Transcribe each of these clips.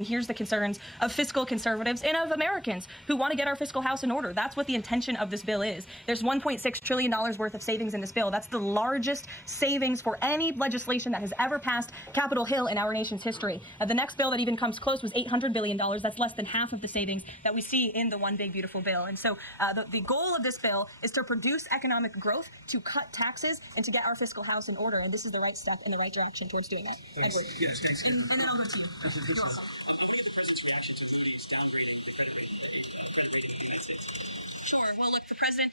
Here's the concerns of fiscal conservatives and of Americans who want to get our fiscal house in order. That's what the intention of this bill is. There's $1.6 trillion worth of savings in this bill. That's the largest savings for any legislation that has ever passed Capitol Hill in our nation's history. The next bill that even comes close was $800 billion. That's less than half of the savings that we see in the One Big Beautiful Bill. And so the goal of this bill is to produce economic growth, to cut taxes, and to get our fiscal house in order. And this is the right step in the right direction towards doing that. Yes. Yes, thanks. And then over to you. Sure. Well, look, the president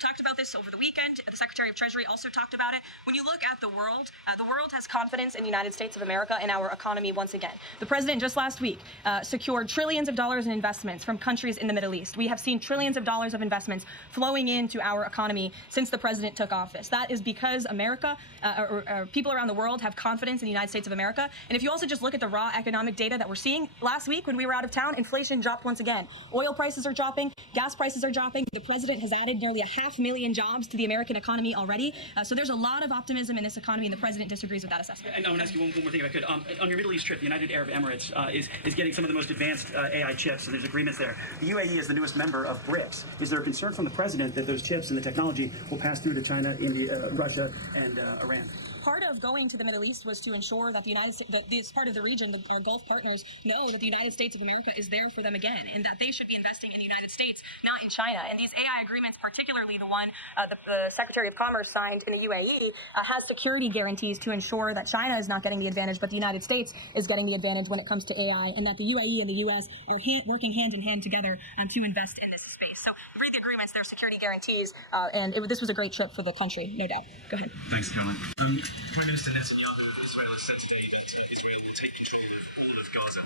talked about this over the weekend. The Secretary of Treasury also talked about it. When you look at the world has confidence in the United States of America and our economy once again. The president just last week secured trillions of dollars in investments from countries in the Middle East. We have seen trillions of dollars of investments flowing into our economy since the president took office. That is because America, or people around the world have confidence in the United States of America. And if you also just look at the raw economic data that we're seeing, last week when we were out of town, inflation dropped once again. Oil prices are dropping, gas prices are dropping. The president has added nearly 500,000 jobs to the American economy already. So there's a lot of optimism in this economy, and the president disagrees with that assessment. And I want to ask you one more thing, if I could. On your Middle East trip, the United Arab Emirates is getting some of the most advanced AI chips, and there's agreements there. The UAE is the newest member of BRICS. Is there a concern from the president that those chips and the technology will pass through to China, India, Russia, and Iran? Part of going to the Middle East was to ensure that the United States, that this part of the region, our Gulf partners, know that the United States of America is there for them again, and that they should be investing in the United States, not in China. And these AI agreements, particularly the one the Secretary of Commerce signed in the UAE, has security guarantees to ensure that China is not getting the advantage, but the United States is getting the advantage when it comes to AI, and that the UAE and the U.S. are working hand in hand together to invest in this space. So read the agreements, they're security guarantees, and this was a great trip for the country, no doubt. Go ahead. Thanks, Karoline. Prime Minister Netanyahu in Venezuela said today that Israel will take control of all of Gaza.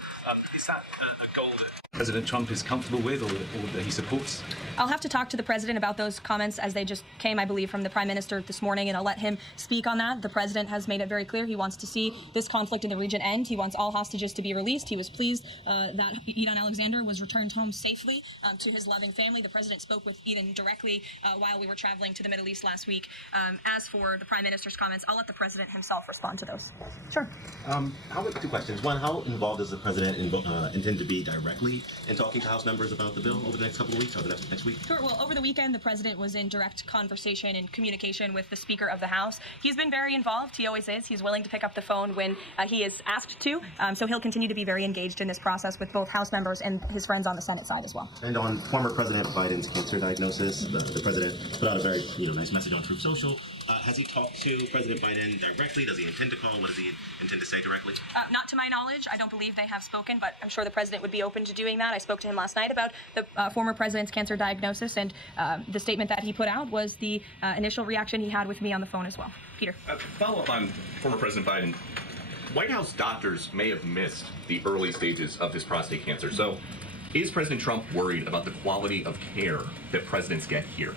Is that a goal that President Trump is comfortable with, or that he supports? I'll have to talk to the president about those comments as they just came, I believe, from the prime minister this morning, and I'll let him speak on that. The president has made it very clear he wants to see this conflict in the region end. He wants all hostages to be released. He was pleased that Eden Alexander was returned home safely to his loving family. The president spoke with Eden directly while we were traveling to the Middle East last week. As for the prime minister's comments, I'll let the president himself respond to those. Sure. Two questions. One, how involved does the president intend to be directly in talking to House members about the bill over the next couple of weeks, or the next week? Sure. Well, over the weekend, the president was in direct conversation and communication with the Speaker of the House. He's been very involved. He always is. He's willing to pick up the phone when he is asked to. So he'll continue to be very engaged in this process with both House members and his friends on the Senate side as well. And on former President Biden's cancer diagnosis, the president put out a very nice message on Truth Social. Has he talked to President Biden directly? Does he intend to call? What does he intend to say directly? Not to my knowledge. I don't believe they have spoken, but I'm sure the president would be open to doing that. I spoke to him last night about the former president's cancer diagnosis, and the statement that he put out was the initial reaction he had with me on the phone as well. Peter. Follow up on former President Biden. White House doctors may have missed the early stages of his prostate cancer. So is President Trump worried about the quality of care that presidents get here?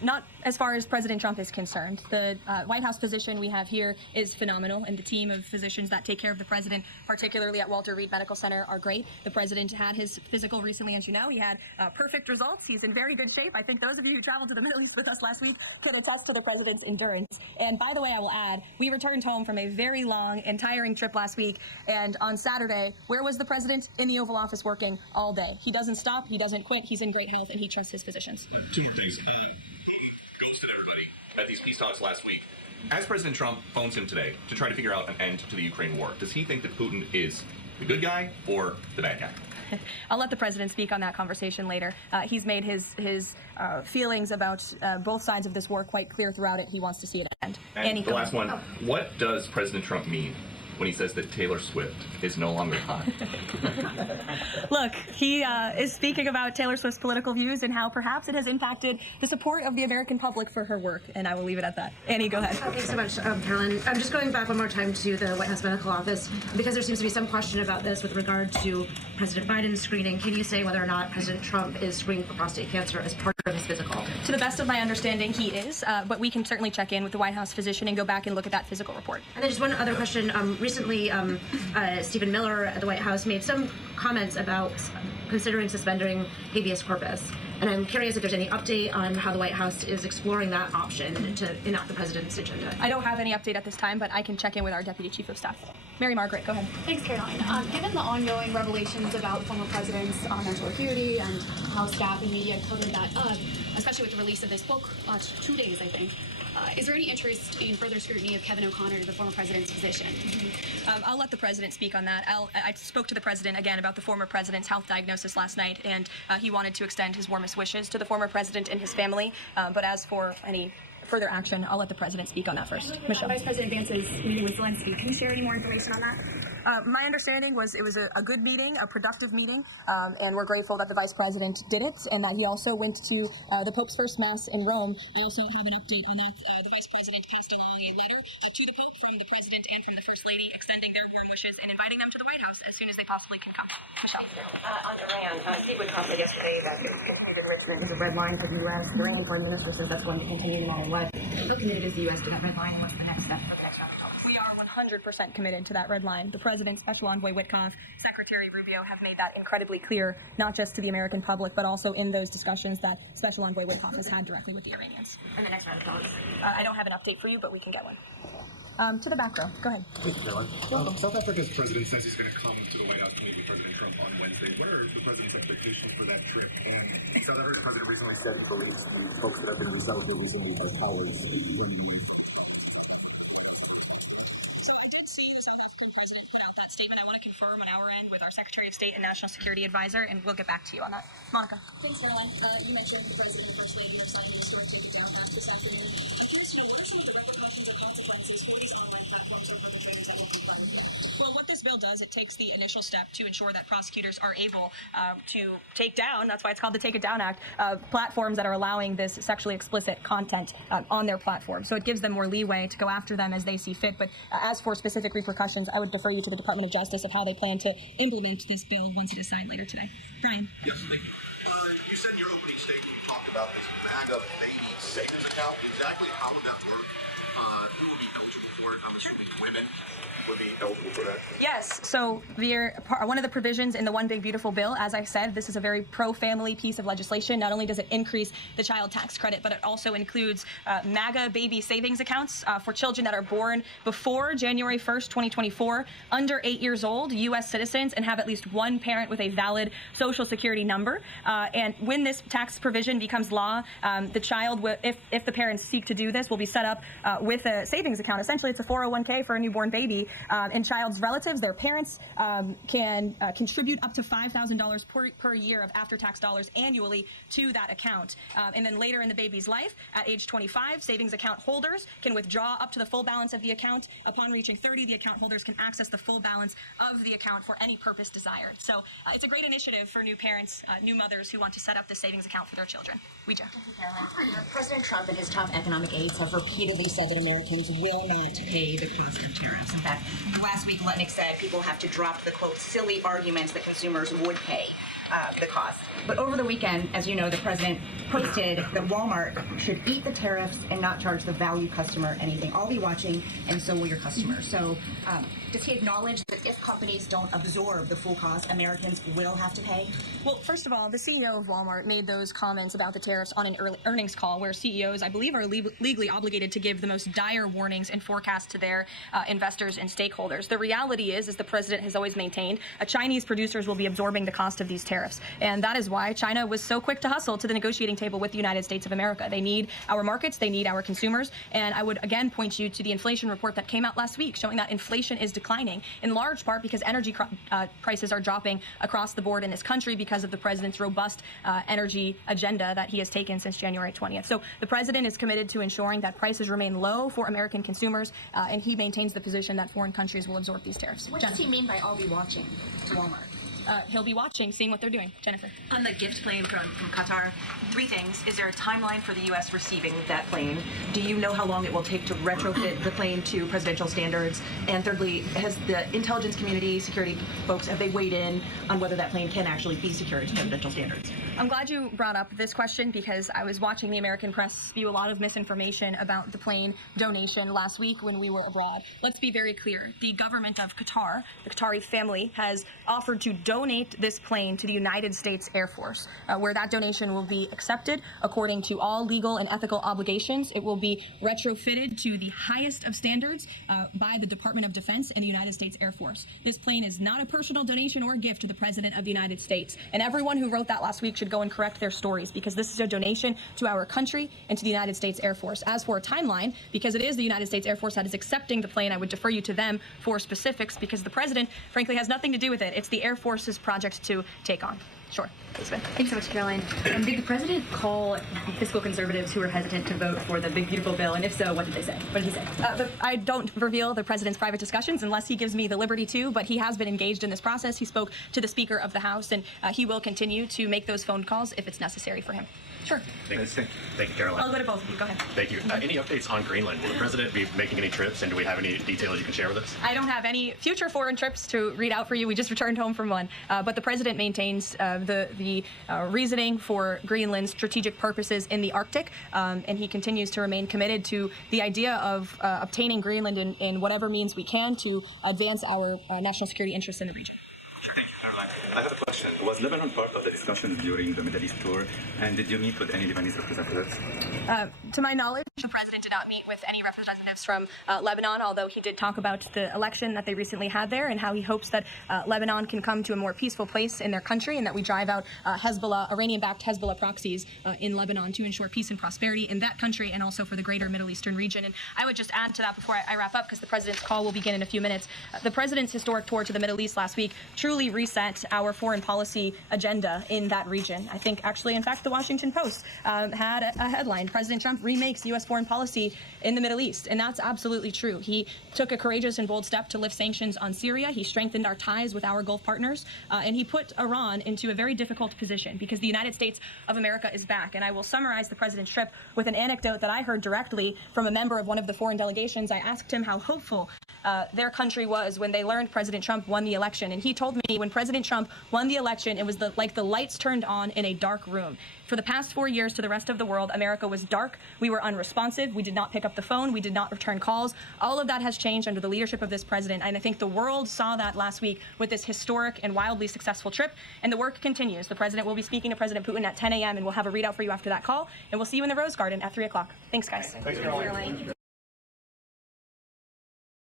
Not as far as President Trump is concerned. The White House physician we have here is phenomenal, and the team of physicians that take care of the president, particularly at Walter Reed Medical Center, are great. The president had his physical recently, as you know. He had perfect results. He's in very good shape. I think those of you who traveled to the Middle East with us last week could attest to the president's endurance. And by the way, I will add, we returned home from a very long and tiring trip last week, and on Saturday, where was the president? In the Oval Office working all day. He doesn't stop, he doesn't quit, he's in great health, and he trusts his physicians. Two more things. At these peace talks last week. As President Trump phones him today to try to figure out an end to the Ukraine war, does he think that Putin is the good guy or the bad guy? I'll let the president speak on that conversation later. He's made his feelings about both sides of this war quite clear throughout it. He wants to see it end. And the last one, what does President Trump mean when he says that Taylor Swift is no longer hot? Look, he is speaking about Taylor Swift's political views and how perhaps it has impacted the support of the American public for her work, and I will leave it at that. Annie, go ahead. Thanks so much, Caroline. I'm just going back one more time to the White House Medical Office, because there seems to be some question about this with regard to President Biden's screening. Can you say whether or not President Trump is screened for prostate cancer as part of his physical? To the best of my understanding, he is, but we can certainly check in with the White House physician and go back and look at that physical report. And then just one other question. Recently, Stephen Miller at the White House made some comments about considering suspending habeas corpus. And I'm curious if there's any update on how the White House is exploring that option to enact the president's agenda. I don't have any update at this time, but I can check in with our Deputy Chief of Staff. Mary Margaret, go ahead. Thanks, Caroline. Given the ongoing revelations about former presidents on their security and how staff and media covered that up, especially with the release of this book, 2 days, I think, is there any interest in further scrutiny of Kevin O'Connor, the former president's position? I'll let the president speak on that. I spoke to the president again about the former president's health diagnosis last night, and he wanted to extend his warmest wishes to the former president and his family. But as for any further action, I'll let the president speak on that first. Michelle. Vice President Vance's meeting with Zelensky. Can you share any more information on that? My understanding was it was a good meeting, a productive meeting, and we're grateful that the vice president did it and that he also went to the Pope's first Mass in Rome. I also have an update on that. The vice president passed along a letter to the Pope from the president and from the First Lady, extending their warm wishes and inviting them to the White House as soon as they possibly can come. Michelle. On Iran, Steve Witkoff said yesterday that nuclear enrichment is a red line for the U.S. The Iranian foreign minister says that's going to continue no matter what. How committed is the U.S. to that red line, and what's the next step for the next round of talks? We are 100% committed to that red line. The President, Special Envoy Witkoff, Secretary Rubio have made that incredibly clear, not just to the American public, but also in those discussions that Special Envoy Witkoff has had directly with the Iranians. And the next round of talks? I don't have an update for you, but we can get one. To the back row. Go ahead. South Africa's president says he's going to come to the White House to meet with President Trump on Wednesday. What are the president's expectations for that trip? And South Africa's president recently said he believes the folks that have been resettled here recently by cowards. So I did see the South African president put out that statement. I want to confirm on our end with our Secretary of State and National Security Advisor, and we'll get back to you on that. Monica. Thanks, Caroline. You mentioned the president and First Lady are signing a historic take-it-down act this afternoon. I'm curious to know, what are some of the repercussions or consequences for these online platforms or perpetrators that will be fired? Well, what this bill does, it takes the initial step to ensure that prosecutors are able to take down, that's why it's called the Take It Down Act, platforms that are allowing this sexually explicit content on their platform. So it gives them more leeway to go after them as they see fit. But as for specific repercussions, I would defer you to the Department of Justice of how they plan to implement this bill once it is signed later today. Brian. Yes, thank you. You said in your opening statement you talked about this MAGA baby savings account. Exactly how would that work? Who would be eligible for it? I'm assuming women would be eligible for that. Yes, so one of the provisions in the One Big Beautiful Bill, as I said, this is a very pro-family piece of legislation. Not only does it increase the child tax credit, but it also includes MAGA baby savings accounts for children that are born before January 1st, 2024, under 8 years old, U.S. citizens, and have at least one parent with a valid Social Security number. And when this tax provision becomes law, the child, if the parents seek to do this, will be set up with a savings account. Essentially, it's a 401k for a newborn baby, and child's relatives, their parents, can contribute up to $5,000 per year of after-tax dollars annually to that account. And then later in the baby's life, at age 25, savings account holders can withdraw up to the full balance of the account. Upon reaching 30, the account holders can access the full balance of the account for any purpose desired. So it's a great initiative for new parents, new mothers who want to set up the savings account for their children. Ouija. President Trump and his top economic aides have repeatedly said that Americans will not pay the cost of tariffs. In fact, last week, Lutnick said people have to drop the, quote, silly arguments that consumers would pay the cost. But over the weekend, as you know, the president posted that Walmart should eat the tariffs and not charge the value customer anything. I'll be watching, and so will your customers. So does he acknowledge that if companies don't absorb the full cost, Americans will have to pay? Well, first of all, the CEO of Walmart made those comments about the tariffs on an earnings call where CEOs, I believe, are legally obligated to give the most dire warnings and forecasts to their investors and stakeholders. The reality is the president has always maintained, Chinese producers will be absorbing the cost of these tariffs. And that is why China was so quick to hustle to the negotiating table with the United States of America. They need our markets, they need our consumers. And I would again point you to the inflation report that came out last week showing that inflation is declining, in large part because energy prices are dropping across the board in this country because of the president's robust energy agenda that he has taken since January 20th. So the president is committed to ensuring that prices remain low for American consumers, and he maintains the position that foreign countries will absorb these tariffs. What does he mean by I'll be watching to Walmart? He'll be watching, seeing what they're doing. Jennifer. On the gift plane from Qatar, three things. Is there a timeline for the U.S. receiving that plane? Do you know how long it will take to retrofit the plane to presidential standards? And thirdly, has the intelligence community, security folks, have they weighed in on whether that plane can actually be secured to presidential standards? I'm glad you brought up this question because I was watching the American press spew a lot of misinformation about the plane donation last week when we were abroad. Let's be very clear. The government of Qatar, the Qatari family, has offered to donate donate this plane to the United States Air Force, where that donation will be accepted according to all legal and ethical obligations. It will be retrofitted to the highest of standards by the Department of Defense and the United States Air Force. This plane is not a personal donation or gift to the President of the United States. And everyone who wrote that last week should go and correct their stories, because this is a donation to our country and to the United States Air Force. As for a timeline, because it is the United States Air Force that is accepting the plane, I would defer you to them for specifics, because the President, frankly, has nothing to do with it. It's the Air Force's project to take on. Sure. Thanks so much, Caroline. Did the president call fiscal conservatives who were hesitant to vote for the big, beautiful bill? And if so, what did they say? What did he say? I don't reveal the president's private discussions unless he gives me the liberty to, but he has been engaged in this process. He spoke to the Speaker of the House, and he will continue to make those phone calls if it's necessary for him. Sure. Thank you, Caroline. I'll go to both of you. Go ahead. Thank you. Any updates on Greenland? Will the president be making any trips, and do we have any details you can share with us? I don't have any future foreign trips to read out for you. We just returned home from one. But the president maintains the reasoning for Greenland's strategic purposes in the Arctic, and he continues to remain committed to the idea of obtaining Greenland in whatever means we can to advance our national security interests in the region. I have a question. Was Lebanon part of the discussions during the Middle East tour, and did you meet with any Lebanese representatives? To my knowledge, the president did not meet with any representatives from Lebanon, although he did talk about the election that they recently had there and how he hopes that Lebanon can come to a more peaceful place in their country, and that we drive out Hezbollah, Iranian-backed Hezbollah proxies in Lebanon to ensure peace and prosperity in that country and also for the greater Middle Eastern region. And I would just add to that before I wrap up, because the president's call will begin in a few minutes. The president's historic tour to the Middle East last week truly reset our foreign policy agenda in that region. I think actually, in fact, the Washington Post had a headline: President Trump remakes U.S. foreign policy in the Middle East. And that's absolutely true. He took a courageous and bold step to lift sanctions on Syria. He strengthened our ties with our Gulf partners. And he put Iran into a very difficult position, because the United States of America is back. And I will summarize the president's trip with an anecdote that I heard directly from a member of one of the foreign delegations. I asked him how hopeful their country was when they learned President Trump won the election. And he told me when President Trump won the election, it was like the lights turned on in a dark room. For the past 4 years to the rest of the world, America was dark. We were unresponsive. We did not pick up the phone. We did not return calls. All of that has changed under the leadership of this president. And I think the world saw that last week with this historic and wildly successful trip. And the work continues. The president will be speaking to President Putin at 10 a.m. and we'll have a readout for you after that call. And we'll see you in the Rose Garden at 3 o'clock. Thanks, guys. Thanks, Caroline.